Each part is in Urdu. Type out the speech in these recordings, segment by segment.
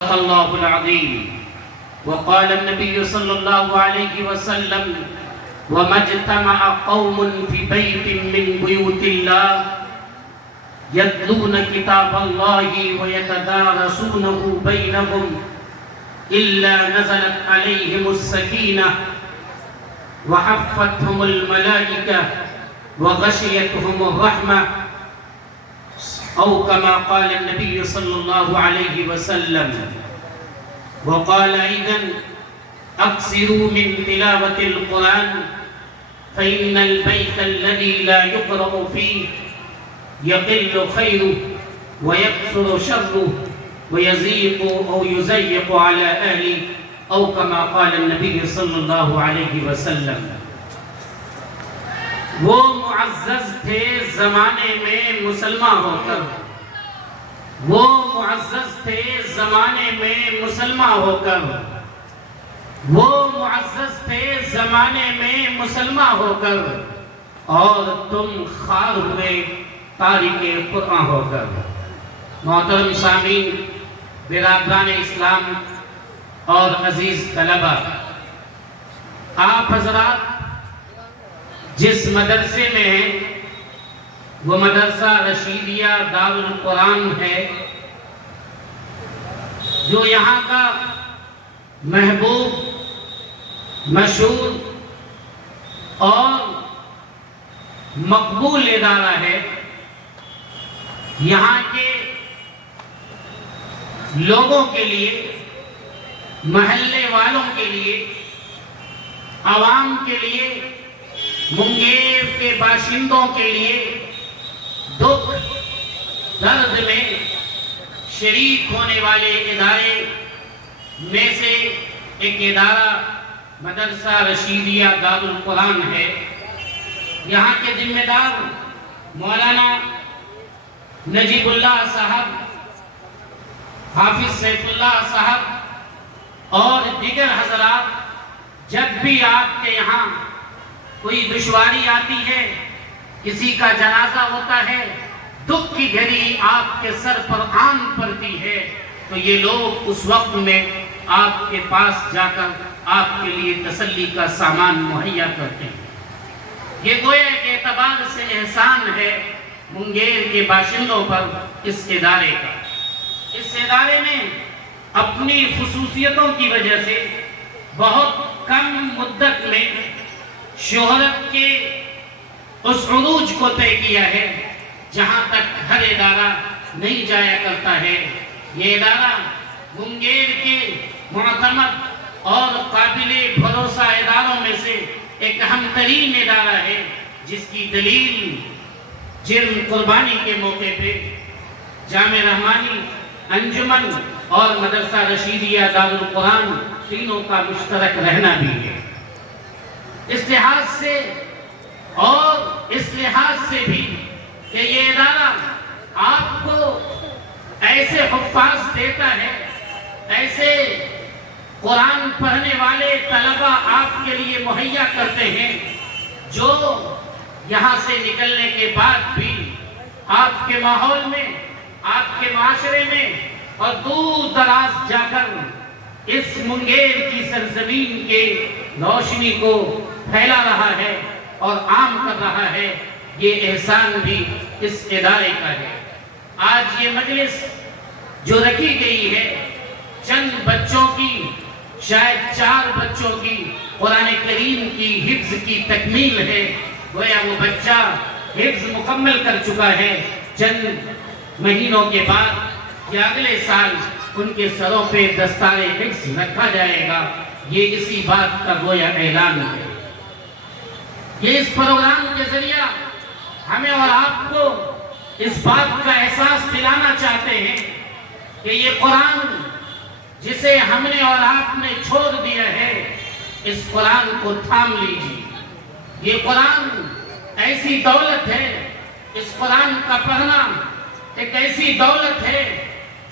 الله العظيم. وقال النبي صلى الله عليه وسلم: وما اجتمع قوم في بيت من بيوت الله يتلون كتاب الله ويتدارسونه بينهم إلا نزلت عليهم السكينة وحفتهم الملائكة وغشيتهم الرحمة، أو كما قال النبي صلى الله عليه وسلم. وقال أيضا: أكثروا من تلاوة القرآن فإن البيت الذي لا يقرأ فيه يقل خيره ويكثر شره ويزيق أو يزيق على أهله، أو كما قال النبي صلی اللہ علیہ وسلم. وہ معزز تھے زمانے میں مسلمان ہو کر، وہ معزز تھے زمانے میں مسلمان ہو کر، وہ معزز تھے زمانے میں مسلمان ہو کر، اور تم خار ہوئے تارک قرآن ہو کر. محترم سامعین، برادران اسلام اور عزیز طلبہ، آپ حضرات جس مدرسے میں ہیں وہ مدرسہ رشیدیہ دارالقرآن ہے، جو یہاں کا محبوب، مشہور اور مقبول ادارہ ہے. یہاں کے لوگوں کے لیے، محلے والوں کے لیے، عوام کے لیے، منگیر کے باشندوں کے لیے دکھ درد میں شریک ہونے والے ادارے میں سے ایک ادارہ مدرسہ رشیدیہ دارالقرآن ہے. یہاں کے ذمہ دار مولانا نجیب اللہ صاحب، حافظ سیف اللہ صاحب اور دیگر حضرات، جب بھی آپ کے یہاں کوئی دشواری آتی ہے، کسی کا جنازہ ہوتا ہے، دکھ کی گھڑی آپ کے سر پر آن پڑتی ہے، تو یہ لوگ اس وقت میں آپ کے پاس جا کر آپ کے لیے تسلی کا سامان مہیا کرتے ہیں. یہ گویا کہ اعتبار سے احسان ہے منگیر کے باشندوں پر اس ادارے کا. اس ادارے نے اپنی خصوصیتوں کی وجہ سے بہت کم مدت میں شہرت کے اس عروج کو طے کیا ہے جہاں تک ہر ادارہ نہیں جایا کرتا ہے. یہ ادارہ منگیر کے معتمد اور قابل بھروسہ اداروں میں سے ایک اہم ترین ادارہ ہے، جس کی دلیل جرم قربانی کے موقع پہ جامع رحمانی، انجمن اور مدرسہ رشیدیہ دارالقرآن تینوں کا مشترک رہنا بھی ہے. اس لحاظ سے اور اس لحاظ سے بھی کہ یہ ادارہ آپ کو ایسے حفاظ دیتا ہے، ایسے قرآن پڑھنے والے طلبہ آپ کے لیے مہیا کرتے ہیں، جو یہاں سے نکلنے کے بعد بھی آپ کے ماحول میں، آپ کے معاشرے میں اور دور دراز جا کر اس منگیر کی سرزمین کے روشنی کو پھیلا رہا ہے اور عام کر رہا ہے. یہ احسان بھی اس ادارے کا ہے. آج یہ مجلس جو رکھی گئی ہے، چند بچوں کی، شاید 4 بچوں کی قرآن کریم کی حفظ کی تکمیل ہے. گویا وہ بچہ حفظ مکمل کر چکا ہے. چند مہینوں کے بعد یا اگلے سال ان کے سروں پہ دستار حفظ رکھا جائے گا. یہ اسی بات کا گویا اعلان ہے. یہ اس پروگرام کے ذریعہ ہمیں اور آپ کو اس بات کا احساس دلانا چاہتے ہیں کہ یہ قرآن جسے ہم نے اور آپ نے چھوڑ دیا ہے، اس قرآن کو تھام لیجیے. یہ قرآن ایسی دولت ہے، اس قرآن کا پڑھنا ایک ایسی دولت ہے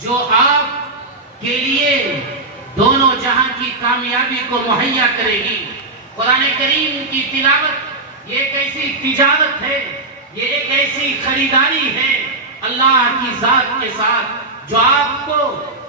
جو آپ کے لیے دونوں جہاں کی کامیابی کو مہیا کرے گی. قرآن کریم کی تلاوت یہ ایک ایسی تجارت ہے، یہ ایک ایسی خریداری ہے اللہ کی ذات کے ساتھ، جو آپ کو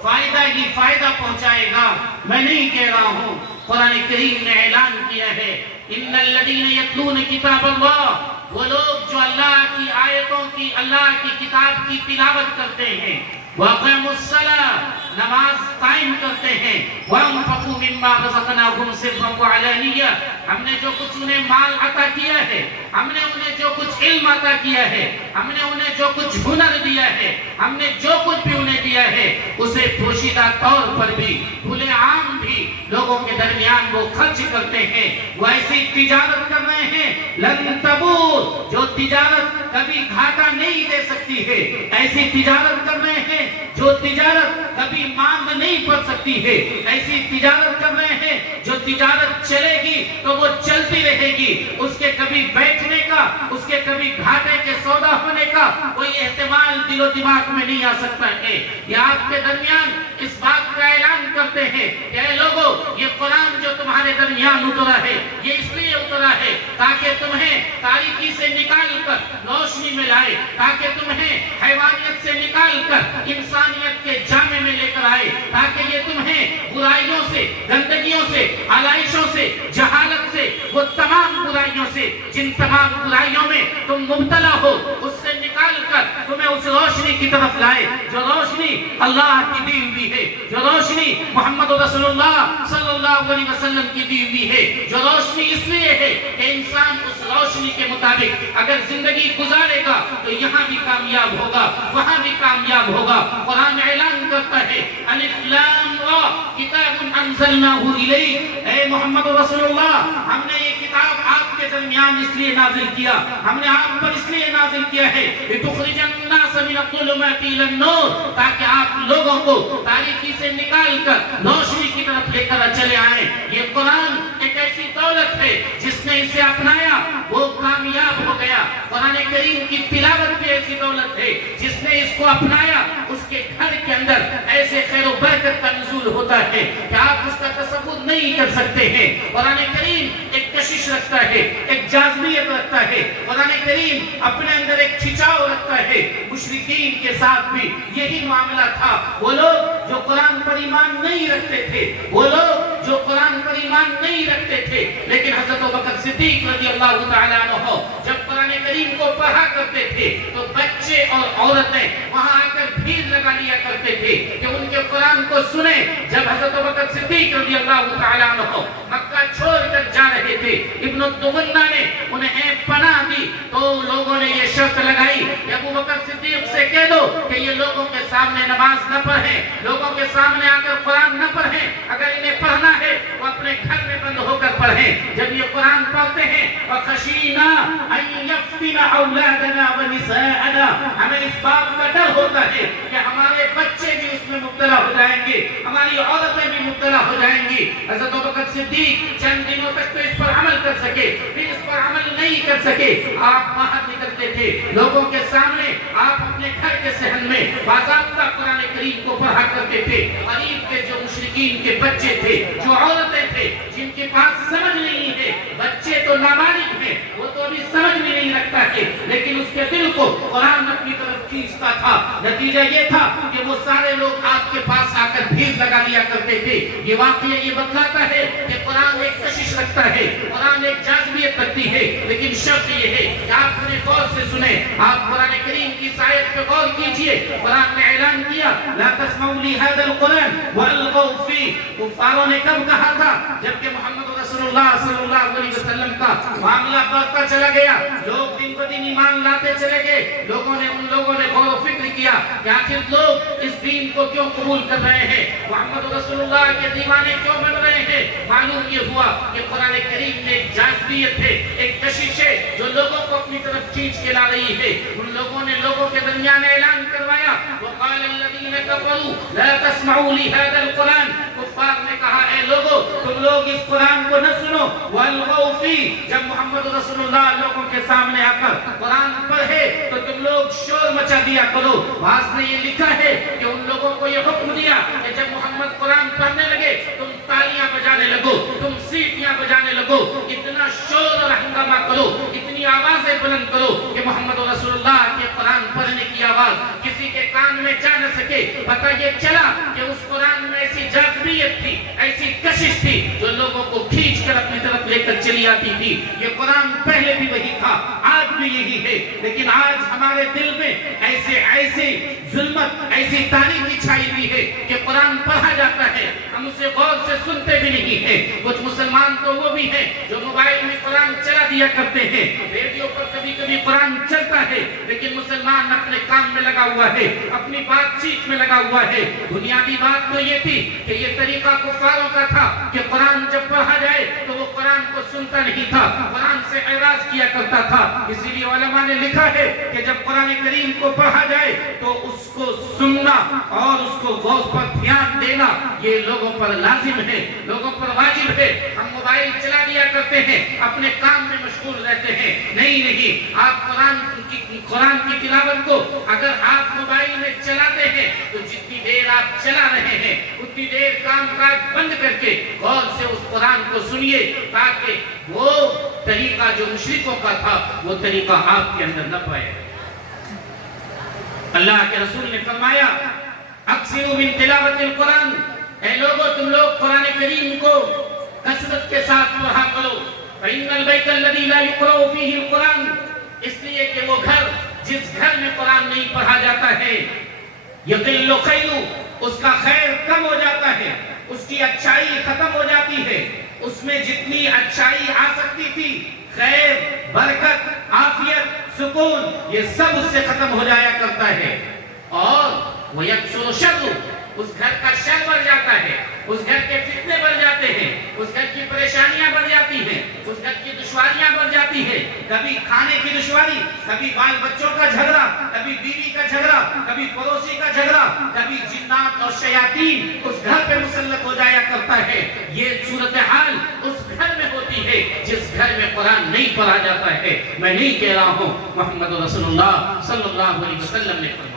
فائدہ ہی فائدہ پہنچائے گا. میں نہیں کہہ رہا ہوں، قرآن کریم نے اعلان کیا ہے ان الذین یتلون کتاب اللہ، وہ لوگ جو اللہ کی آیتوں کی، اللہ کی کتاب کی تلاوت کرتے ہیں، وَأَقَامُوا الصَّلَاةَ، نماز قائم کرتے ہیں، وَأَنفَقُوا مِمَّا رَزَقْنَاهُمْ سِرًّا وَعَلَانِيَّةً، ہم نے جو کچھ انہیں مال عطا کیا ہے، ہم نے انہیں جو کچھ علم عطا کیا ہے، ہم نے انہیں جو کچھ ہنر دیا ہے، ہم نے جو کچھ بھی انہیں دیا ہے، اسے پوشیدہ طور پر بھی، کھلے عام بھی لوگوں کے درمیان وہ خرچ کرتے ہیں. وہ ایسی تجارت کر رہے ہیں لن تبور، جو تجارت کبھی گھاٹا نہیں دے سکتی ہے. ایسی تجارت کر رہے ہیں جو تجارت کبھی ماند نہیں پڑ سکتی ہے. ایسی تجارت کر رہے ہیں جو تجارت چلے گی تو وہ چلتی رہے گی، اس کے کبھی بیٹھنے کا، اس کے کبھی گھاٹے کے سودا ہونے کا کوئی احتمال دل و دماغ میں نہیں آ سکتا ہے. یہ آپ کے درمیان اس بات کا اعلان کرتے ہیں کہ اے لوگو، یہ قرآن جو تمہارے درمیان اترا ہے، یہ اس لیے اترا ہے تاکہ تمہیں تاریکی سے نکال کر روشنی میں لائے، تاکہ تمہیں حیوانیت سے نکال کر انسانیت کے جامع میں لے کر آئے، تاکہ یہ تمہیں برائیوں سے، گندگیوں سے، علائشوں سے، جہالت سے، وہ تمام برائیوں سے جن تمام برائیوں میں تم مبتلا ہو، اس سے نکال کر تمہیں اس روشنی کی طرف لائے جو روشنی اللہ کی دی ہوئی ہے، جو روشنی محمد رسول اللہ صلی اللہ علیہ وسلم کی دی ہوئی ہے، جو روشنی اس لیے ہے کہ انسان اس روشنی کے مطابق اگر زندگی گزارے گا تو یہاں بھی کامیاب ہوگا، وہاں بھی کامیاب ہوگا. قرآن اعلان کرتا ہے الف لام را کتاب انزلناہ الیک، اے محمد رسول اللہ، ہم نے یہ کتاب آپ کے درمیان اس لیے نازل کیا، ہم نے آپ پر اس لیے نازل کیا ہے لتخرج الناس من الظلمات الى النور، تاکہ آپ لوگوں کو تاریکی سے نکال کر روشنی کی طرف لے کر چلے آئیں. یہ قرآن ایک ایسی دولت ہے جس نے اسے اپنایا وہ کامیاب ہو گیا. قرآن کریم کی تلاوت بھی ایسی دولت ہے جس نے اس کو اپنایا، اس کے گھر کے اندر ایسے خیر و برکت کا نزول ہوتا ہے کہ آپ اس کا تصور نہیں کر سکتے ہیں. قرآن کریم ایک کشش رکھتا ہے، ایک جاذبیت رکھتا ہے. قرآن کریم اپنے اندر ایک کھچاؤ رکھتا ہے. مشرکین کے ساتھ بھی یہی معاملہ تھا. وہ لوگ جو قرآن پر ایمان نہیں رکھتے تھے، وہ لوگ جو قرآن پر ایمان نہیں رکھتے تھے، لیکن حضرت ابوبکر صدیق رضی اللہ تعالیٰ عنہ جب قرآن کریم کو پڑھا کرتے تھے تو بچے اور عورتیں وہاں آ کر بھیڑ لگا لیا کرتے تھے کہ ان کے قرآن کو سنیں. جب حضرت ابوبکر صدیق رضی اللہ تعالیٰ عنہ مکہ چھوڑ کر جا رہے تھے، ابن الدغنہ نے انہیں پناہ دی تو لوگوں نے یہ شرط لگائی کہ ابوبکر صدیق سے کہہ دو کہ یہ لوگوں کے سامنے نماز نہ پڑھیں، لوگوں کے سامنے آ کر قرآن نہ پڑھیں، اگر انہیں پڑھنا ہے وہ اپنے گھر میں بند ہو کر پڑھیں. جب یہ قرآن پڑھتے ہیں وَخَشِينَا أَن يَفْتِنَ أَوْلَادَنَا وَنِسَاءَنَا، ہمیں اس بات کا ڈر ہوتا ہے کہ ہمارے بچے بھی اس میں مبتلا ہو جائیں گے، ہماری عورتیں بھی مبتلا ہو جائیں گی. حضرت ابوبکر صدیق چند دنوں تک تو اس پر عمل کر سکے، پھر اس پر عمل نہیں کر سکے. آپ باہر نکلتے تھے لوگوں کے سامنے، آپ اپنے گھر کے صحن میں باضابطہ قرآن کریم کو پڑھا کرتے تھے. غریب کے جو مشرکین کے بچے تھے، جو عورتیں تھے، جن کے پاس سمجھ نہیں ہے، بچے تو نابالغ ہیں، وہ تو ابھی سمجھ بھی نہیں رکھتا ہے، لیکن اس کے دل کو قرآن اپنی طرف کھینچتا تھا. نتیجہ یہ تھا کہ وہ سارے لوگ آپ کے پاس آ کر بھیڑ لگا لیا کرتے تھے. یہ واقعہ یہ بتلاتا ہے کہ قرآن ایک کشش رکھتا ہے، قرآن ایک جاذبیت رکھتی ہے، لیکن شرط یہ ہے کہ آپ انہیں غور سے سنیں. آپ قرآن کریم کی آیت پہ غور کیجئے. قرآن نے اعلان کیا لا تسمعوا لهذا القرآن والغوا فيه. کفاروں نے کب کہا تھا؟ جبکہ محمد رسول اللہ صلی اللہ علیہ وسلم کا معاملہ بڑھتا چلا گیا، لوگ دن بدن ایمان لاتے چلے گئے. ان لوگوں نے غور و فکر کیا کہ آخر لوگ اس دین کو کیوں قبول کر رہے ہیں، محمد رسول اللہ کے دیوانے کیوں بن رہے ہیں. معلوم یہ ہوا کہ قرآن کریم میں ایک جاذبیت ہے، ایک کشش ہے جو لوگوں کو اپنی طرف کھینچ کے لا رہی ہے. ان لوگوں نے لوگوں کے درمیان اعلان کروایا وقال الذين كفروا لا تسمعوا لهذا القرآن. کفار نے کہا اے لوگو تم لوگ اس قرآن کو نہ سنو. والغوا فيه. جب محمد رسول اللہ لوگوں کے سامنے آ کر قرآن پڑھے تو تم لوگ شور مچا دیا کرو. بعض نے یہ لکھا ہے کہ ان لوگوں کو یہ حکم دیا کہ جب محمد قرآن پڑھنے لگے تم تالیاں بجانے لگو، تم سیٹیاں بجانے لگو، اتنا شور اور ہنگامہ کرو، اتنی آوازیں بلند کرو کہ محمد رسول اللہ کے قرآن پڑھنے کی آواز کسی کے کان میں جا نہ سکے. پتہ یہ چلا کہ اس طبیعت تھی، ایسی کشش تھی جو لوگوں کو کھینچ کر اپنی طرف لے کر چلی آتی تھی۔ یہ قرآن پہلے بھی وہی تھا، آج بھی یہی ہے، لیکن آج ہمارے دل میں ایسے ظلمت، ایسی تاریکی چھائی ہوئی ہے کہ قرآن پڑھا جاتا ہے، ہم اسے غور سے سنتے بھی نہیں ہیں۔ کچھ مسلمان تو وہ بھی ہیں جو موبائل میں قرآن چلا دیا کرتے ہیں، ریڈیو پر کبھی کبھی قرآن چلتا ہے، لیکن مسلمان اپنے کام میں لگا ہوا ہے، اپنی بات چیت میں لگا ہوا ہے۔ بنیادی بات تو یہ تھی کہ یہ طریقہ کفاروں کا تھا کہ قرآن جب پڑھا جائے تو وہ قرآن کو سنتا نہیں تھا، قرآن سے اعراض کیا کرتا تھا۔ اسی لیے علماء نے لکھا ہے کہ جب قرآن کریم کو پڑھا جائے تو اس کو سننا اور اس کو غور پر دھیان دینا یہ لوگوں پر لازم ہے، لوگوں پر واجب ہے۔ ہم موبائل چلا دیا کرتے ہیں، اپنے کام میں مشغول رہتے ہیں۔ نہیں، آپ قرآن کی تلاوت کو اگر آپ موبائل میں چلاتے ہیں تو جتنی دیر آپ چلا رہے ہیں اتنی دیر کام کاج بند کر کے غور سے اس قرآن کو سنیے، تاکہ وہ طریقہ جو مشرکوں کا تھا وہ طریقہ آپ کے اندر نہ پائے۔ اللہ کے رسول نے فرمایا اکثروا من تلاوت القرآن، اے لوگو تم لوگ قرآن کریم کو کثرت کے ساتھ پڑھا کرو۔ فإن البيت الذي لا يقرأ فيه القرآن، اس لیے کہ وہ گھر جس گھر میں قرآن نہیں پڑھا جاتا ہے یقل خیر، اس کا خیر کم ہو جاتا ہے، اس کی اچھائی ختم ہو جاتی ہے، اس میں جتنی اچھائی آ سکتی تھی، خیر، برکت، عافیت، سکون، یہ سب اس سے ختم ہو جایا کرتا ہے۔ اور وَيَكْسُرُ شَرُّ، اس گھر کا شر بڑھ جاتا ہے، اس گھر کے فتنے بڑھ جاتے ہیں، اس گھر کی پریشانیاں بڑھ جاتی ہیں، اس گھر کی دشواریاں بڑھ جاتی ہیں، کبھی کھانے کی دشواری، کبھی بال بچوں کا جھگڑا، کبھی بیوی کا جھگڑا، کبھی پڑوسی کا جھگڑا، کبھی جنات اور شیاطین اس گھر پہ مسلط ہو جایا کرتا ہے۔ یہ صورتحال اس گھر میں ہوتی ہے جس گھر میں قرآن نہیں پڑھا جاتا ہے۔ میں نہیں کہہ رہا ہوں، محمد رسول اللہ صلی اللہ علیہ وسلم نے فرمایا۔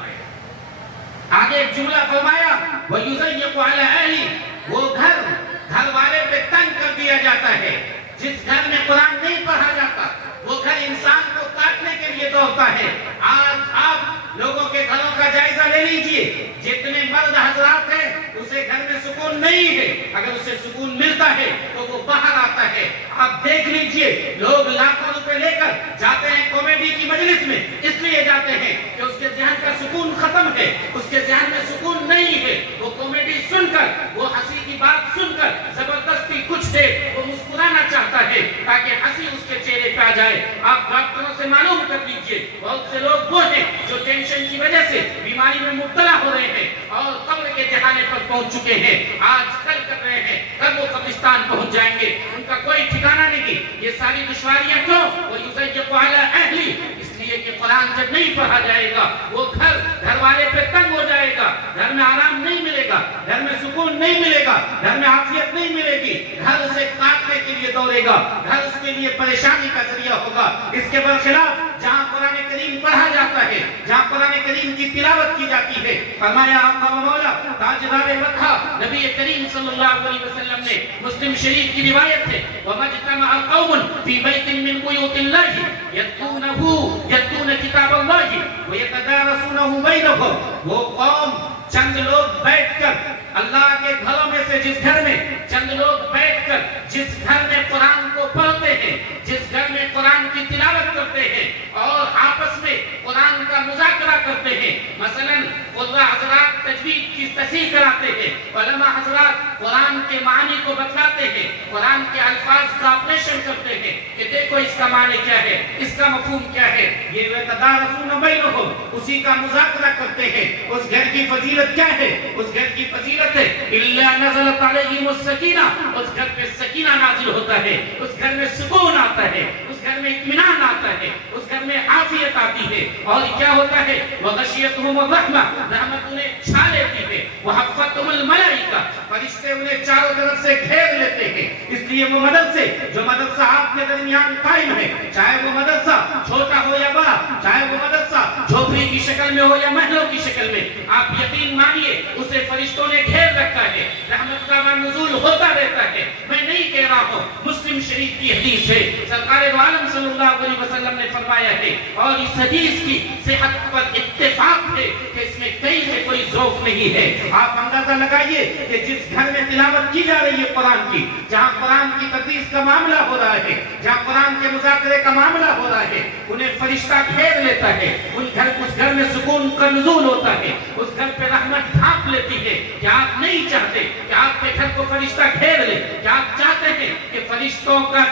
آگے ایک جملہ فرمایا وَيُزَيِّقُ عَلَىٰ أَهْلِهِ، وہ گھر والے پہ تنگ کر دیا جاتا ہے۔ جس گھر میں قرآن نہیں پڑھا جاتا وہ گھر انسان کو کاٹنے کے لیے دوڑتا ہے۔ آج آپ لوگوں کے گھروں کا جائزہ لے لیجئے، جتنے مرد حضرات ہیں اسے گھر میں سکون نہیں ہے، اگر اسے سکون ملتا ہے تو وہ باہر آتا ہے۔ آپ دیکھ لیجئے لوگ لاکھوں روپے لے کر جاتے ہیں کامیڈی کی مجلس میں، اس لیے جاتے ہیں کہ اس کے ذہن کا سکون ختم ہے، اس کے ذہن میں سکون نہیں ہے۔ وہ کامیڈی سن کر، وہ ہنسی کی بات سن کر زبردستی کچھ دیر وہ مسکرانا چاہتا ہے تاکہ ہنسی اس کے چہرے پہ آ جائے۔ آپ ڈاکٹروں سے معلوم کر لیجئے، بہت سے لوگ وہ ہیں جو ٹینشن کی وجہ سے بیماری میں مبتلا ہو رہے ہیں اور قبر کے دہانے پر پہنچ چکے ہیں، آج کل کر رہے ہیں، کب وہ قبرستان پہنچ جائیں گے، ان کا کوئی ٹھکانہ نہیں۔ یہ ساری دشواریاں کیوں؟ وَيُزَيِّقُ عَلَىٰ أَهْلِهِ، اس لیے کہ قرآن جب نہیں پڑھا جائے گا وہ گھر والے پہ تنگ ہو جائے گا، گھر میں آرام نہیں ملے گا، گھر میں سکون نہیں ملے گا، گھر میں عافیت نہیں ملے گی، گھر اسے کاٹنے کے لیے دوڑے گا، گھر اس کے لیے پریشانی کا ذریعہ ہوگا۔ اس کے برخلاف جہاں قرآن کریم پڑھا جاتا ہے، جہاں قرآن کریم کی تلاوت کی جاتی ہے، فرمایا آقا و مولا تاجدار وطہ نبی کریم صلی اللہ علیہ وسلم نے، مسلم شریف کی روایت ہے وَمَجْتَمَعَ قَوْمٌ فِي بَيْتٍ مِّن بُيُوتِ اللَّهِ يَتْلُونَ كِتَابَ اللَّهِ وَيَتَدَارَسُونَهُ بَيْنَهُمْ، وہ قوم چند لوگ بیٹھ کر اللہ کے گھروں میں سے جس گھر میں چند لوگ بیٹھ کر جس گھر میں قرآن کو پڑھتے ہیں، جس گھر میں قرآن کی تلاوت کرتے ہیں اور آپس میں قرآن کا مذاکرہ کرتے ہیں، مثلاً قرآن حضرات تجوید کی تصحیح کراتے ہیں، علماء حضرات قرآن کے معنی کو بتلاتے ہیں، قرآن کے الفاظ کا آپریشن کرتے ہیں کہ دیکھو اس کا معنی کیا ہے، اس کا مفہوم کیا ہے، یہ وَيَتَدَارَسُونَ بَيْنَهُمْ، اسی کا مذاکرہ کرتے ہیں۔ اس گھر کی فضیلت کیا ہے؟ اس گھر کی فضیلت ہے إِلَّا نَزَلَتْ عَلَيْهِمُ السَّكِينَةُ، اس گھر پہ سکینہ نازل ہوتا ہے، اس گھر میں سکون آتا ہے، اس گھر میں اطمینان آتا ہے، اس گھر میں عافیت آتی ہے۔ اور کیا ہوتا ہے؟ وَغَشِيَتْهُمُ الرَّحْمَةُ، رحمت انہیں چھا لیتی ہے، وَحَفَّتْهُمُ الْمَلَائِكَةُ، فرشتے انہیں چاروں طرف سے گھیر لیتے ہیں۔ اس لیے وہ مدرسے جو مدرسہ آپ کے درمیان قائم ہے، چاہے وہ مدرسہ چھوٹا ہو یا بڑا، چاہے وہ مدرسہ جھوپڑی کی شکل میں ہو یا محلوں کی شکل میں، آپ یقین مانیے اسے فرشتوں نے گھیر رکھا ہے، رحمت کا نزول ہوتا رہتا ہے۔ میں نہیں کہہ رہا ہوں، مسلم شریف کی حدیث ہے، سرکار دو عالم صلی اللہ علیہ وسلم نے فرمایا ہے، اور اس حدیث کی صحت پر اتفاق ہے کہ اس میں کہیں سے کوئی ذوق نہیں ہے۔ آپ اندازہ لگائیے کہ جس گھر میں تلاوت کی جا رہی ہے قرآن کی، جہاں قرآن کی تدریس کا معاملہ ہو رہا ہے، جہاں قرآن کے مذاکرے کا معاملہ ہو رہا ہے، انہیں فرشتہ گھیر لیتا ہے، اس گھر میں سکون کا نزول ہوتا ہے، اس گھر پہ رحمت ڈھانپ لیتی ہے۔ کیا آپ نہیں چاہتے کہ آپ کے گھر کو فرشتہ گھیر لے؟ کیا آپ چاہتے ہیں کہ فرشتوں کا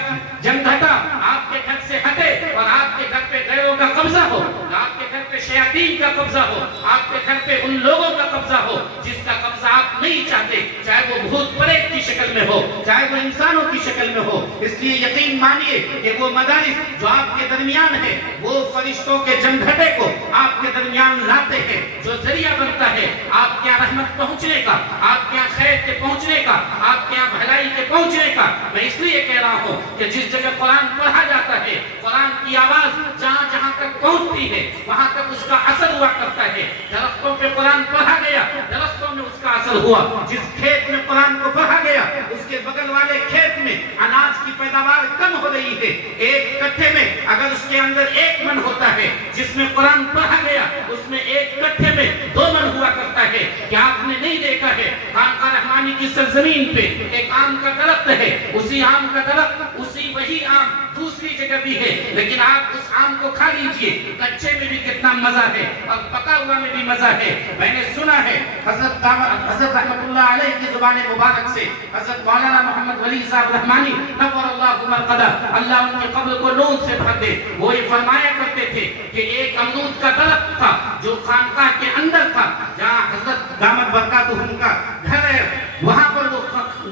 جمگھٹا آپ کے گھر سے ہٹے اور آپ کے گھر پہ غیروں کا قبضہ ہو، آپ کے گھر پہ شیاطین کا قبضہ ہو، آپ کے گھر پہ ان لوگوں کا قبضہ ہو جس کا قبضہ آپ نہیں چاہتے، چاہے وہ بھوت پریت کی شکل میں ہو، چاہے وہ انسانوں کی شکل میں ہو؟ اس لیے یقین مانیے کہ وہ مدارس جو آپ کے درمیان ہے، وہ فرشتوں کے جمگھٹے کو آپ کے درمیان لاتے ہیں، جو ذریعہ بنتا ہے آپ کے یہاں رحمت پہنچنے کا، آپ کے یہاں خیر کے پہنچنے کا، آپ کے یہاں بھلائی کے پہنچنے کا۔ میں اس لیے کہہ رہا ہوں کہ جس جگہ قرآن پڑھا جاتا ہے، قرآن کی آواز جہاں جہاں تک پہنچتی ہے وہاں تک اس کا اثر ہوا کرتا ہے۔ درختوں پہ قرآن پڑھا گیا، درختوں میں اس کا اثر ہوا۔ جس کھیت میں قرآن کو پڑھا گیا، اس کے بغل والے کھیت میں اناج کی پیداوار کم ہو رہی ہے۔ ایک کٹھے میں اگر اس کے اندر 1 من ہوتا ہے، جس میں قرآن پڑھا گیا اس میں 1 کٹھے میں 2 من ہوا کرتا ہے۔ کیا آپ نے نہیں دیکھا ہے خانقاہ رحمانی کی سرزمین پہ ایک آم کا درخت ہے، اسی آم کا درخت، اسی وہی آم دوسری جگہ بھی ہے، لیکن آپ اس آم کو کھا لیجئے، کچے میں بھی کتنا مزہ ہے اور پکا ہوا میں بھی مزہ ہے۔ میں نے سنا ہے حضرت رحمت اللہ علیہ کی زبان مبارک سے، حضرت مولانا محمد ولی صاحب رحمانی نور اللہ مرقدہ، اللہ ان کے قبر کو نور سے بھر دے، وہ یہ فرمایا کرتے تھے کہ ایک امرود کا درخت تھا جو خانقاہ کے اندر تھا، جہاں حضرت دامت برکاتہم کا گھر ہے، وہاں پر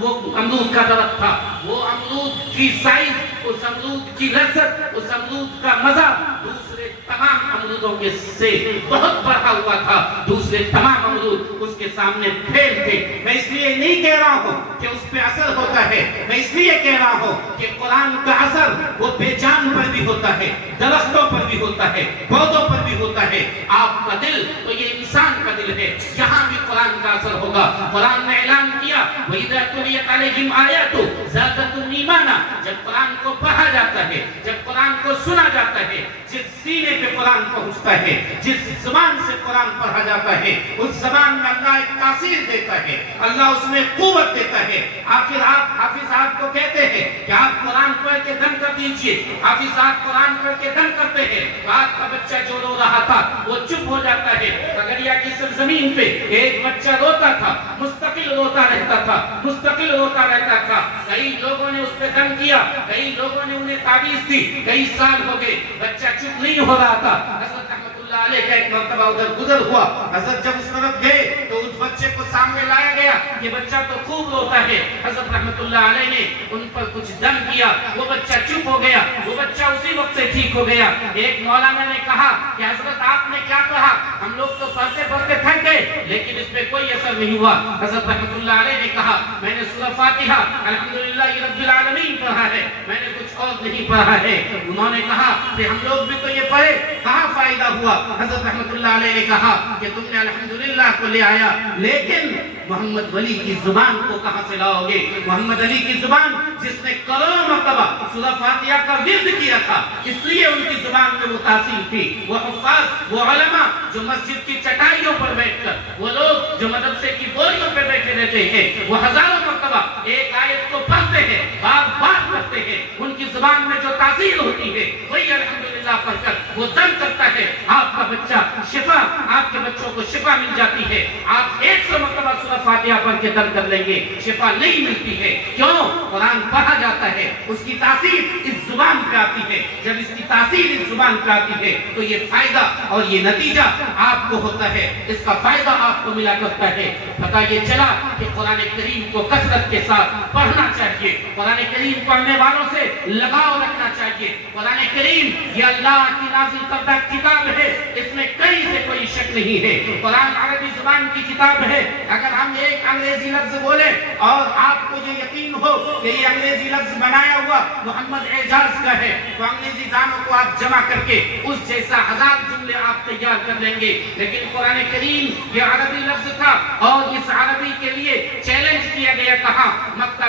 وہ امرود کا درخت تھا۔ وہ امرود کی سائز، اس امرود کی لذت، اس امرود کا مزہ دوسرے تمام امرودوں کے سے بہت بڑھا ہوا تھا۔ دوسرے تمام امرود اس کے سامنے پھیل تھے۔ میں اس لیے نہیں کہہ رہا ہوں کہ اس پہ اثر ہوتا ہے، میں اس لیے کہہ رہا ہوں کہ قرآن کا اثر وہ بے جان پر بھی ہوتا ہے، درختوں پر بھی ہوتا ہے، پودوں پر بھی ہوتا ہے۔ آپ کا دل تو یہ انسان کا دل ہے، یہاں بھی قرآن کا اثر ہوگا۔ قرآن نے اعلان کیا وَإِذَا تُلِيَتْ عَلَيْهِمْ آيَاتُ زَادَتْهُمْ ایمانا، جب قرآن کو پڑھا جاتا ہے، جب قرآن کو سنا جاتا ہے، جس سینے پہ قرآن پہنچتا ہے، جس زبان سے قرآن پڑھا جاتا ہے، اس زبان میں اللہ ایک تاثیر دیتا ہے، اللہ اس میں قوت دیتا ہے۔ آخر آپ حافظ صاحب کو کہتے ہیں کہ آپ قرآن پڑھ کے دم کر دیجئے، حافظ صاحب قرآن پڑھ کے دم کرتے ہیں، آپ کا بچہ جو رو رہا تھا وہ چپ ہو جاتا ہے۔ کھگڑیا کی سرزمین پہ ایک بچہ روتا تھا، مستقل روتا رہتا تھا، مستقل روتا رہتا تھا۔ کئی لوگوں نے اس پہ دم کیا، کئی لوگوں نے انہیں تعویذ دی، کئی سال ہو گئے، بچہ چپ نہیں ہو رہا تھا۔ حضرت رحمت اللہ علیہ کا ایک مرتبہ ادھر گزر ہوا، حضرت جب اس طرف گئے تو اس بچے کو سامنے لایا گیا، یہ بچہ تو خوب روتا ہے۔ حضرت رحمت اللہ علیہ نے ان پر کچھ دم کیا، وہ بچہ چپ ہو گیا، وہ بچہ اسی وقت سے ٹھیک ہو گیا۔ ایک مولانا نے کہا کہ حضرت آپ نے کیا کہا؟ ہم لوگ تو پڑھتے پڑھتے تھک گئے لیکن اس پہ کوئی اثر نہیں ہوا۔ حضرت رحمت اللہ علیہ نے کہا میں نے سورہ فاتحہ الحمدللہ رب العالمین پڑھا ہے، میں نے کچھ اور نہیں پڑھا ہے۔ انہوں نے کہا کہ ہم لوگ بھی تو یہ پڑھے، کہاں فائدہ ہوا؟ حضرت رحمت اللہ علیہ نے کہا کہ تم نے الحمدللہ کو لے آیا لیکن محمد ولی کی زبان کو کہاں سے لاؤ گے؟ محمد علی کی زبان جس نے کروڑوں مرتبہ سورہ فاتحہ کا ورد کیا تھا، اس لیے ان کی زبان میں وہ تاثیر تھی۔ وہ حفاظ، وہ علماء جو مسجد کی چٹائیوں پر بیٹھ کر، وہ لوگ جو مدرسے کی بوریوں پہ بیٹھے رہتے ہیں، وہ ہزاروں مرتبہ ایک آیت کو پڑھتے ہیں، بار بار پڑھتے ہیں، ان کی زبان میں جو تاثیر ہوتی ہے وہی الحمدللہ پڑھ کر وہ دم کرتا ہے۔ آپ کا بچہ شفا، آپ کے بچوں کو شفا مل جاتی ہے۔ آپ 100 مرتبہ سورہ فاتحہ پڑھ کے دم کر لیں گے، شفا نہیں ملتی ہے۔ کیوں؟ قرآن پڑھا جاتا ہے، اس کی تاثیر اس زبان پہ آتی ہے۔ جب اس کی تاثیر اس زبان پہ آتی ہے تو یہ فائدہ اور یہ نتیجہ آپ کو ہوتا ہے، اس کا فائدہ آپ کو ملا کرتا ہے۔ پتہ یہ چلا کہ قرآن کریم کو کثرت کے ساتھ پڑھنا چاہیے، قرآن کریم پڑھنے والوں سے لگاؤ رکھنا چاہیے۔ قرآن کریم یہ اللہ کی نازل کردہ کتاب ہے، اس میں کہیں سے کوئی شک نہیں ہے۔ قرآن عربی زبان کی کتاب ہے، اگر ہم ایک انگریزی لفظ بولیں اور آپ کو یہ یقین ہو کہ یہ انگریزی لفظ بنایا ہوا محمد اعجاز کا ہے تو انگریزی دانوں کو آپ جمع کر کے اس جیسا 1000 جملے آپ تیار کر لیں گے۔ لیکن قرآن کریم یہ عربی لفظ تھا اور اس عربی کے لیے چیلنج کیا گیا، کہاں؟ مکہ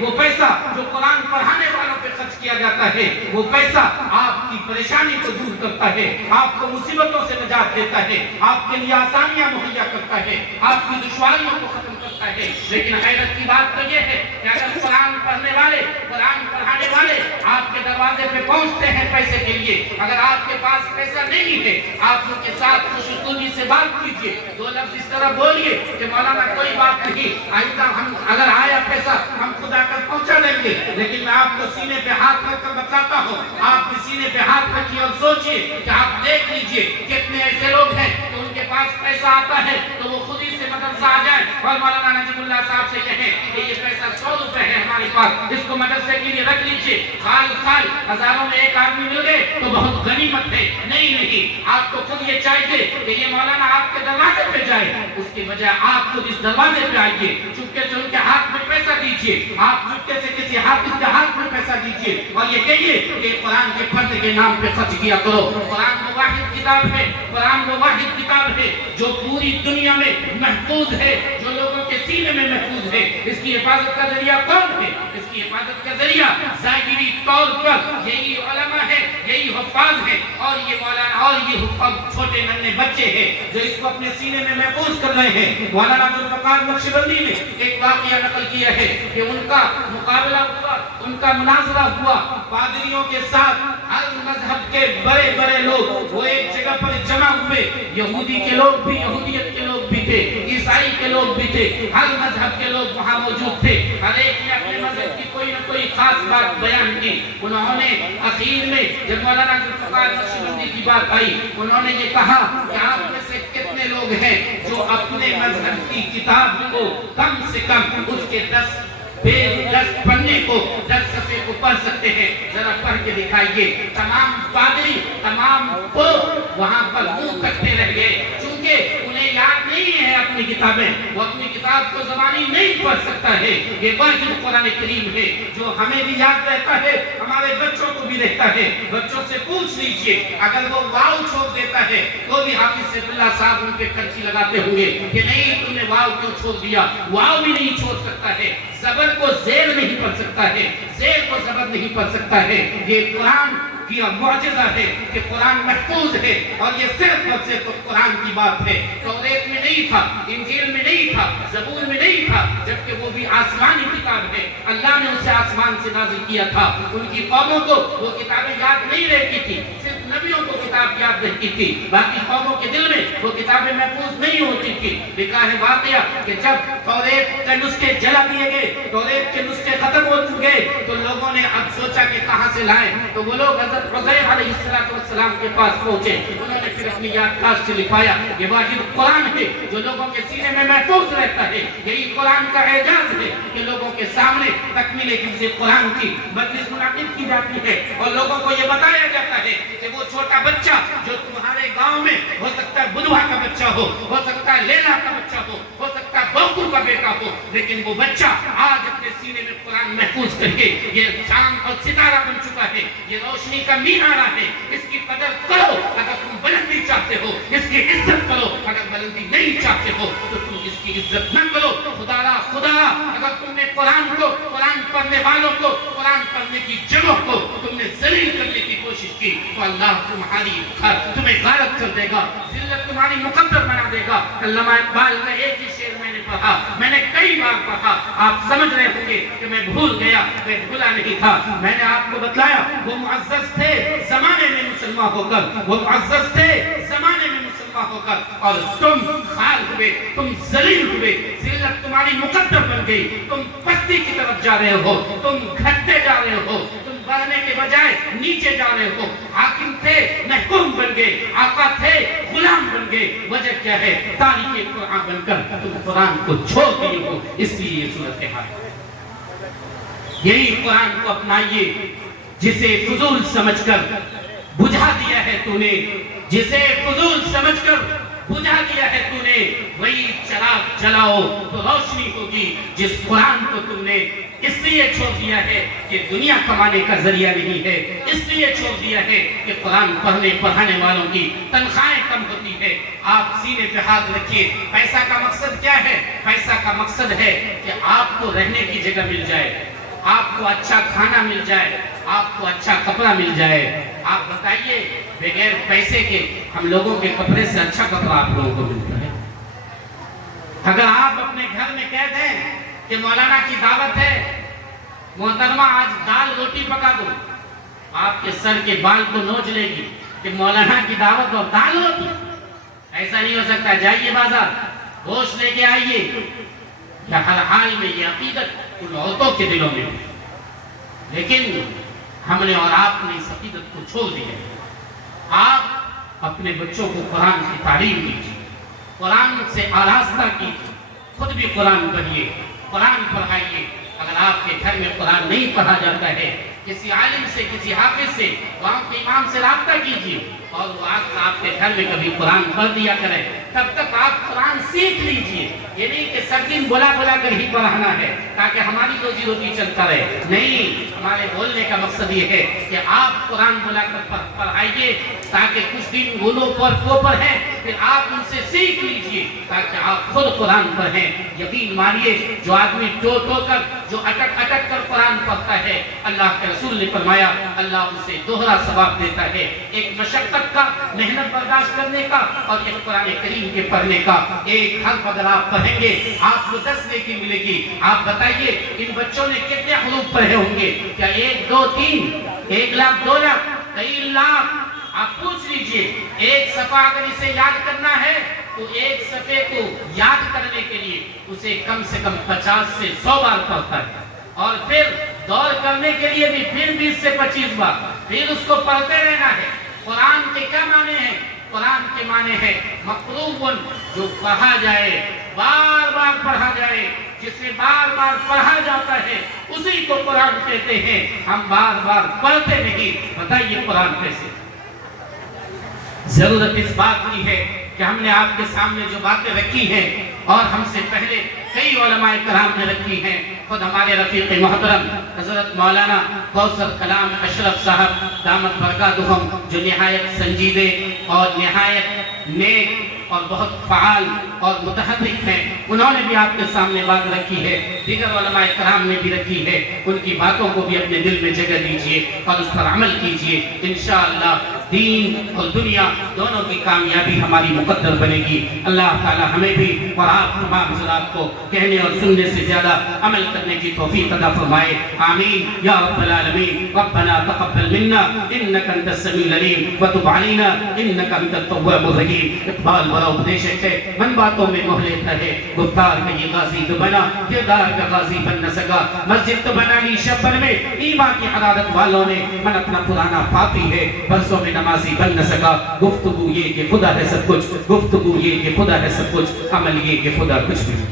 وہ پیسہ جو قرآن پڑھانے والوں پہ خرچ کیا جاتا ہے، وہ پیسہ آپ کی پریشانی کو دور کرتا ہے، آپ کو مصیبتوں سے نجات دیتا ہے، آپ کے لیے آسانیاں مہیا کرتا ہے، آپ کی دشواریوں کو ختم کرتا ہے۔ لیکن حیرت کی بات تو یہ ہے کہ اگر قرآن پڑھنے والے، قرآن پڑھانے والے آپ کے دروازے پہ پہنچتے ہیں پیسے کے لیے، اگر آپ کے پاس پیسہ نہیں ہے، آپ ان کے ساتھ خوش اسلوبی سے بات کیجیے، دو لفظ اس طرح بولیے کہ مولانا کوئی بات نہیں، آئندہ ہم اگر آیا پیسہ ہم خدا کر پہنچا دیں گے، لیکن میں آپ کو سینے پہ ہاتھ رکھ کر بتاتا ہوں، آپ کے سینے پہ ہاتھ رکھیے اور سوچئے کہ آپ دیکھ لیجئے کتنے ایسے لوگ ہیں کہ ان کے پاس پیسہ آتا ہے تو وہ خود ہی سے مدرسہ آ جائیں اور مولانا نجیب اللہ صاحب سے کہیں کہ یہ پیسہ 100 روپے ہے ہمارے پاس، اس کو مدرسے کے لیے رکھ لیجئے، خال ہزاروں میں ایک آدمی مل گئے تو بہت غنیمت ہے۔ نہیں، آپ کو خود یہ چاہیے کہ یہ مولانا آپ کے دروازے پہ جائے، اس کی بجائے آپ خود اس دروازے پہ آئیے، چپکے سے ان کے ہاتھ میں پیسہ دیجئے، آپ چپکے سے کسی حافظ کے ہاتھ میں پیسہ دیجئے اور یہ کہیے کہ قرآن کے فرد کے نام پہ خرچ کیا کرو۔ قرآن وہ واحد کتاب ہے، قرآن وہ واحد کتاب ہے جو پوری دنیا میں محفوظ ہے، جو لوگوں کے سینے میں محفوظ ہے۔ اس کی حفاظت کا ذریعہ کون ہے؟ اس کی حفاظت کا ذریعہ ظاہری طور پر یہی علماء ہے، یہی حفاظ ہے، اور یہ مولانا اور یہ حفاظ چھوٹے ننھے بچے ہیں جو اس کو اپنے سینے میں محفوظ کر رہے ہیں۔ مولانا ذوالفقار نقشبندی نے ایک واقعہ نقل کیا ہے کہ ان کا مقابلہ ہوا، ان کا مناظرہ ہوا پادریوں کے ساتھ، ہر مذہب کے بڑے بڑے لوگ وہ ایک جگہ پر جمع ہوئے، یہودی کے لوگ بھی، یہودیت کے لوگ بھی تھے، عیسائی کے لوگ بھی تھے، ہر مذہب کے لوگ وہاں موجود تھے، ہر ایک نے اپنے مذہب کی کوئی نہ کوئی خاص بات بیان کی۔ انہوں نے اخیر میں جب مولانا ذوالفقار نقشبندی کی بات آئی، انہوں نے یہ کہا کہ آپ میں سے کتنے لوگ ہیں جو اپنے مذہب کی کتاب کو کم سے کم اس کے 10 پڑھنے کو 10 صفحے کو پڑھ سکتے ہیں، ذرا پڑھ کے دکھائیے۔ تمام پادری، تمام پوپ وہاں پر منہ کرتے رہ گئے، چونکہ انہیں یاد نہیں ہے اپنی کتابیں، وہ اپنی کتاب کو زبانی نہیں پڑھ سکتا ہے۔ یہ واحد قرآن کریم ہے جو ہمیں بھی یاد رہتا ہے، ہمارے بچوں کو بھی رہتا ہے۔ بچوں سے پوچھ لیجئے، اگر وہ واو چھوڑ دیتا ہے تو بھی حافظ سیف اللہ صاحب ان پہ کرچی لگاتے ہوں گے کہ نہیں تم نے واو کیوں چھوڑ دیا۔ واو بھی نہیں چھوڑ سکتا ہے، زبر کو زیر نہیں پڑھ سکتا ہے، زیر کو زبر نہیں پڑھ سکتا ہے۔ یہ قرآن کی معجزہ ہے کہ قرآن محفوظ ہے، اور یہ صرف اور صرف قرآن کی بات ہے۔ توریت میں نہیں تھا، انجیل میں نہیں تھا، زبور میں نہیں تھا، جبکہ وہ بھی آسمانی کتاب ہے، اللہ نے اسے آسمان سے نازل کیا تھا۔ ان کی قوموں کو وہ کتابیں یاد نہیں رہتی تھی، صرف نبیوں کو کتاب یاد رہتی تھی، باقی قوموں کے دل میں وہ کتابیں محفوظ نہیں ہوتی تھی۔ لکھا ہے واقعہ کہ جب توریت کے نسخے جلا دیے گئے، توریت کے نسخے ختم ہو گئے، تو لوگوں نے اب سوچا کہ کہاں سے لائیں، تو وہ لوگ حضرت عزیر علیہ السلام کے پاس پہنچے، انہوں نے پھر اپنی یادداشت سے لکھوایا۔ یہ واحد قرآن ہے جو لوگوں کے سینے میں محفوظ رہتا ہے۔ یہی قرآن کا اعجاز ہے کہ لوگوں کے سامنے تکمیل حفظ قرآن کی مجلس منعقد کی جاتی ہے، اور لوگوں کو یہ بتایا جاتا ہے کہ وہ چھوٹا بچہ جو تمہارے گاؤں میں ہو سکتا ہے بدھوا کا بچہ ہو سکتا ہے لیلا کا بچہ ہو سکتا ہے بوکو کا بیٹا ہو، لیکن وہ بچہ آج اپنے سینے میں قرآن محفوظ کر کے یہ چاند اور ستارہ بن چکا ہے، یہ روشنی کا مینارہ ہے۔ اس کی قدر کرو اگر تم بلندی چاہتے ہو، اس کی عزت کرو اگر بلندی نہیں چاہتے ہو تو تم اس کی عزت نہ کرو۔ خدا اگر تم نے قرآن کو، قرآن پڑھنے والوں کو، قرآن پڑھنے کی جگہ کو تم نے ذلیل کرنے کی کوشش کی تو اللہ تمہیں غارت کر دے گا، ذلت تمہاری مقدر بنا دے گا۔ علامہ اقبال کا ایک ہی شعر میں نے پڑھا، میں نے کئی بار پڑھا، آپ سمجھ رہے ہوں گے کہ میں بھول گیا، میں بھولا نہیں تھا۔ میں نے آپ کو بتلایا وہ معزز تھے زمانے میں مسلمان ہو کر، وہ معزز تھے زمانے میں مسلمان ہو کر، اور تم خال ہوئے، تم ذلیل ہوئے، ذلت تمہاری مقدر بن گئی، تم پستی کی طرف جا رہے ہو، تم گھٹتے جا رہے ہو، تم بڑھنے کے بجائے نیچے جا رہے ہو۔ حاکم تھے محکوم بن گئے، آقا تھے غلام بن گئے۔ وجہ کیا ہے؟ تاریخ قرآن بن کر تم قرآن کو چھوڑ دیے ہو، اس لیے یہ صورتحال ہے۔ یہی قرآن کو اپنائیے جسے فضول سمجھ کر بجھا دیا ہے تو نے، جسے فضول سمجھ کر بجھا دیا ہے تو نے، وہی چراغ جلاؤ تو روشنی ہوگی۔ جس قرآن کو تم نے اس لیے چھوڑ دیا ہے کہ دنیا کمانے کا ذریعہ نہیں ہے، اس لیے چھوڑ دیا ہے کہ قرآن پڑھانے والوں کی تنخواہیں کم ہوتی ہے۔ آپ سینے پہ ہاتھ رکھیے، پیسہ کا مقصد کیا ہے؟ پیسہ کا مقصد ہے کہ آپ کو رہنے کی جگہ مل جائے، آپ کو اچھا کھانا مل جائے، آپ کو اچھا کپڑا مل جائے۔ آپ بتائیے بغیر پیسے کے ہم لوگوں کے کپڑے سے اچھا کپڑا آپ لوگوں کو ملتا ہے؟ اگر آپ اپنے گھر میں کہہ دیں کہ مولانا کی دعوت ہے، محترمہ آج دال روٹی پکا دو، آپ کے سر کے بال کو نوچ لے گی کہ مولانا کی دعوت اور دال روٹی؟ ایسا نہیں ہو سکتا۔ جائیے بازار، گوشت لے کے آئیے۔ یا ہر حال میں یہ عقیدت ان عورتوں کے دلوں میں ہے، لیکن ہم نے اور آپ نے اس عقیدت کو چھوڑ دیا ہے۔ آپ اپنے بچوں کو قرآن کی تعلیم دیجیے، قرآن سے آراستہ کیجیے، خود بھی قرآن پڑھیے، قرآن پڑھائیے۔ اگر آپ کے گھر میں قرآن نہیں پڑھا جاتا ہے، کسی عالم سے، کسی حافظ سے، وہاں کے امام سے رابطہ کیجیے اور وہ آپ کے گھر میں کبھی قرآن پڑھ دیا کرے۔ تب تک آپ قرآن سیکھ لیجیے۔ یہ نہیں کہ سب دن بلا کر ہی پڑھانا ہے تاکہ ہماری روزی روٹی چلتا رہے، نہیں۔ ہمارے بولنے کا مقصد یہ ہے کہ آپ قرآن بلا کر پڑھائیے تاکہ کچھ دن وہ پر ہیں، پھر آپ ان سے سیکھ لیجیے تاکہ آپ خود قرآن پڑھیں۔ یقین مانیے، جو آدمی ٹو کر، جو اٹک کر قرآن پڑھتا ہے، اللہ کے رسول نے فرمایا اللہ اسے دوہرا ثواب دیتا ہے، ایک مشقت کا، محنت برداشت کرنے کا، اور ایک قرآن کریم کے پڑھنے کا۔ ایک حرف اگر آپ پڑھیں گے آپ کو 10 نیکی ملے گی۔ آپ بتائیے ان بچوں نے کتنے حروف پڑھے ہوں گے؟ کیا 1 2 3 1 لاکھ 2 لاکھ 3 لاکھ؟ آپ پوچھ لیجئے۔ ایک صفحہ اگر اسے یاد کرنا ہے تو ایک صفحے کو یاد کرنے کے لیے اسے کم سے کم 50 سے 100 بار پڑھتا ہے، اور پھر دور کرنے کے لیے بھی پھر 20 سے 25 بار، پھر اس کو پڑھتے رہنا ہے۔ قرآن کے کیا معنی ہیں؟ قرآن کے معنی ہے مقروء، جو پڑھا جائے، بار بار پڑھا جائے، جسے بار بار پڑھا جاتا ہے اسی کو قرآن کہتے ہیں۔ ہم بار بار پڑھتے نہیں، بتائیے قرآن کیسے؟ ضرورت اس بات کی ہے کہ ہم نے آپ کے سامنے جو باتیں رکھی ہیں اور ہم سے پہلے کئی علماء کرام نے رکھی ہیں، خود ہمارے رفیق محترم حضرت مولانا کوثر کلام اشرف صاحب دامت برکاتہم، جو نہایت سنجیدے اور نہایت نیک اور بہت فعال اور متحرک ہیں، انہوں نے بھی آپ کے سامنے بات رکھی ہے، دیگر علماء کرام نے بھی رکھی ہے۔ ان کی باتوں کو بھی اپنے دل میں جگہ دیجئے اور اس پر عمل کیجئے۔ انشاءاللہ دین اور دنیا دونوں کی کامیابی ہماری مقدر بنے گی۔ اللہ تعالی ہمیں بھی اور آپ تمام حضرات کو کہنے اور سننے سے زیادہ عمل کرنے کی توفیق عطا فرمائے، آمین یا رب العالمین۔ ربنا تقبل منا انك انت السميع العليم وتب علينا انك انت التواب الرحيم۔ اقبال بڑا اپدیشک ہے، من باتوں میں موہ لیتا ہے، گفتار کا یہ غازی تو بنا، کردار کا غازی بن نہ سکا، مسجد تو بنا لی شبر میں، ایمان کی حرارت والوں نے، من اپنا پرانا پاپی ہے، برسوں میں نمازی بن نہ سکا۔ گفتگو یہ کہ خدا ہے سب کچھ، گفتگو یہ کہ خدا ہے سب کچھ، عمل یہ کہ خدا کچھ بھی۔